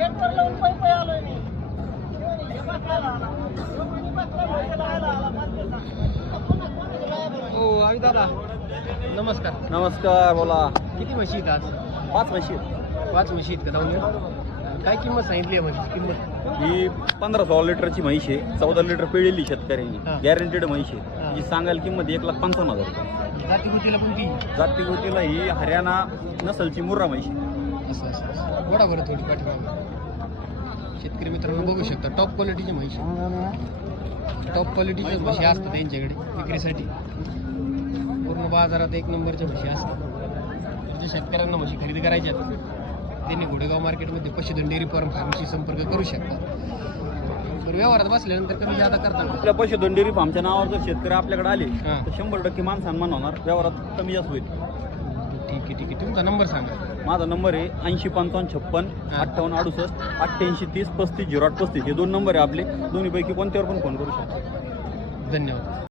हो आम्ही दादा नमस्कार. नमस्कार, बोला. किती म्हशी आहेत आज? 5 म्हशी आहेत. 5 म्हशी आहेत का धावणे? काय किंमत सांगितली आहे म्हशीची किंमत? ही 15-16 लिटरची म्हैस आहे. 14 लिटर पिळलेली शेतकऱ्यांनी. हा. गॅरंटेड म्हैस हा. आहे. जी सांगायला किंमत 1,55,000 रुपये. जातीभूतीला पण ती जाती गोतीला ही हरियाणा नसलची मुर्रा म्हैस आहे. असं गोडा बरं थोडी पाठीमागं. शेतकरी मित्रांनो बघू शकता टॉप क्वालिटीची म्हशी. टॉप क्वालिटीच्या म्हशी असतात त्यांच्याकडे विक्रीसाठी. पूर्ण बाजारात एक नंबरच्या म्हशी असतात. जे शेतकऱ्यांना म्हशी खरेदी करायच्या आहेत त्यांनी घोडेगाव मार्केटमध्ये पशुधन डेअरी फार्म फार्मशी संपर्क करू शकतात. तर व्यवहारात बसल्यानंतर कमी जादा करतात. आपल्या पशुधन डेअरी फार्मच्या नावावर जर शेतकरी आपल्याकडे आले हा. तर 100% मान सन्मान होणार. व्यवहारात कमी जास्त होईल. ठीक आहे. तुमचा नंबर सांगा. माझा नंबर आहे 805556 हा. 5868 8830 35 0835. हे 2 नंबर आहे आपले. दोन्हीपैकी कोणत्यावर पण फोन करू शकता. धन्यवाद.